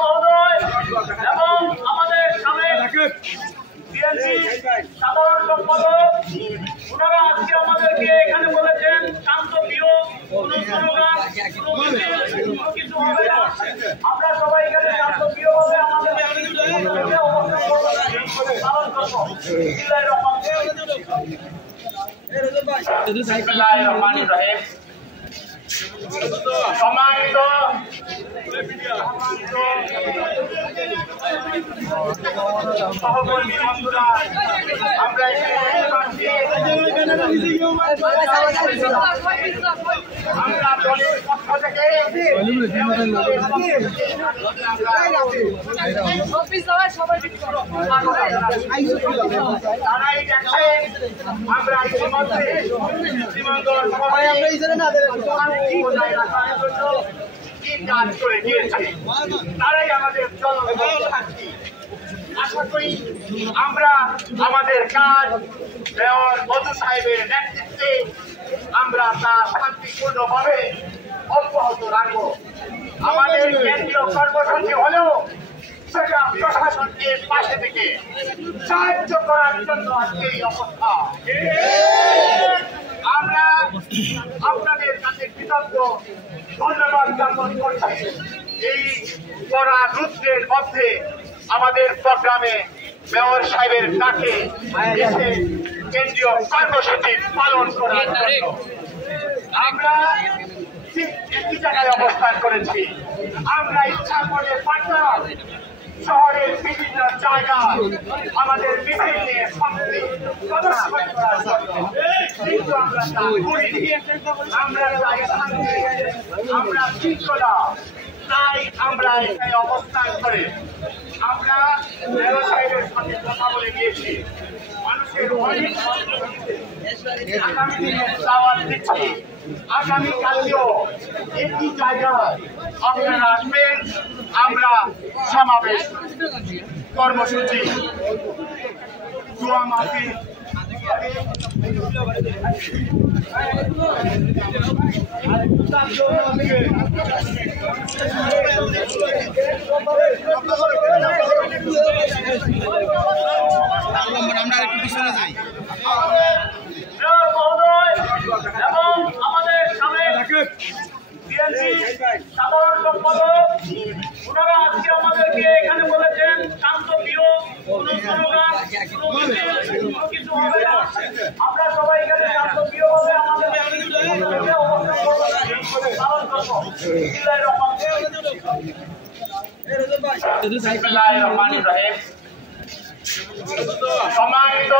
মহোদয় এবং আমাদের সাবেক সাধারণ সম্পাদক ওনারা আজকে আমাদেরকে এখানে বলেছেন শান্ত প্রিয় কোনো স্লোগান কোনো কিছু হবে না, আমরা সবাই এখানে শান্ত প্রিয় ভাবে আমাদের পালন করবো। সম্মানিত সহকর্মী বন্ধুরা, আমরা আমরা দলের পক্ষ থেকে তারাই দেখছেন আমরা ইতিমধ্যে কি কাজ করে গিয়েছে, তারাই আমাদের জনসাক্ষী। আশা করি আমরা আমাদের কাজ মেয়র মধু সাহেবের নেতৃত্বে আমরা তা শান্তিপূর্ণভাবে অব্যাহত রাখবো। আমাদের কেন্দ্রীয় কর্মসূচি হলেও সেটা প্রশাসনকে পাশে থেকে সাহায্য করার জন্য আজকে এই অবস্থা। আমরা আপনাদের কাছে কৃতজ্ঞ, ধন্যবাদ জ্ঞাপন করছি। এই কড়া রুদ্রের মধ্যে আমাদের প্রোগ্রামে মেয়র সাহেবের ডাকে এসে কেন্দ্রীয় কর্মসূচি পালন করার জন্য আমরা একই জায়গায় অবস্থান করেছি। আমরা ইচ্ছা করে পাটনা শহরের বিভিন্ন জায়গায় আমাদের মিছিল নিয়ে প্রদর্শন করার জন্য, কিন্তু আমরা তা করিনি। আমরা চাই শান্তি, আমরা শৃঙ্খলা, তাই আমরা এখানে অবস্থান করে আমরা ব্যবসায়ীদের সাথে কথা বলে গিয়েছি। মানুষের অনেক আগামী দিনে দাওয়াত দিচ্ছি, আগামীকালকেও একটি জায়গায় আপনারা আসবেন। আমরা সমাবেশ কর্মসূচি দোয়া মাফি আমরা একটু পিছনে যাই। মহোদয় এবং আমাদের সাবেক সাধারণ সম্পাদক ওনারা আজকে আমাদেরকে এখানে বলেছেন শান্ত প্রিয় কোনো স্লোগান কোনো কিছু হবে না, আমরা সবাই এখানে শান্ত প্রিয় ভাবে আমাদের পালন করবো। সম্মানিত